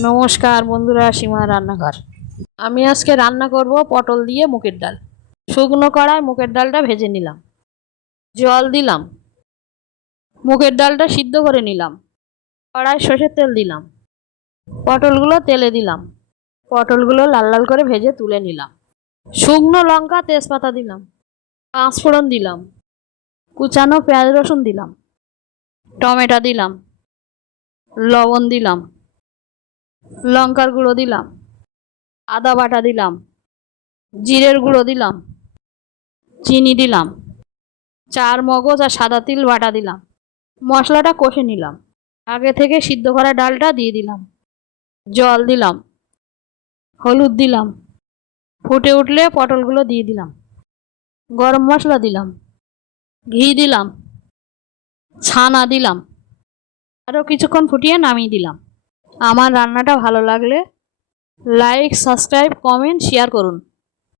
নমস্কার বন্ধুরা, সীমা রান্নাঘর। আমি আজকে রান্না করব পটল দিয়ে মুগের ডাল। শুকনো কড়ায় মুগের ডালটা ভেজে নিলাম, জল দিলাম, মুগের ডালটা সিদ্ধ করে নিলাম। কড়ায় সর্ষের তেল দিলাম, পটলগুলো তেলে দিলাম, পটলগুলো লাল লাল করে ভেজে তুলে নিলাম। শুকনো লঙ্কা তেজপাতা দিলাম, পাঁচফোড়ন দিলাম, কুচানো পেঁয়াজ রসুন দিলাম, টমেটো দিলাম, লবণ দিলাম, লঙ্কার গুঁড়ো দিলাম, আদা বাটা দিলাম, জিরের গুঁড়ো দিলাম, চিনি দিলাম, চার মগজ আর সাদা তিল বাটা দিলাম। মশলাটা কষে নিলাম। আগে থেকে সিদ্ধ করা ডালটা দিয়ে দিলাম, জল দিলাম, হলুদ দিলাম। ফুটে উঠলে পটলগুলো দিয়ে দিলাম, গরম মশলা দিলাম, ঘি দিলাম, ছানা দিলাম। আরও কিছুক্ষণ ফুটিয়ে নামিয়ে দিলাম। আমার রান্নাটা ভালো লাগলে লাইক, সাবস্ক্রাইব, কমেন্ট, শেয়ার করুন।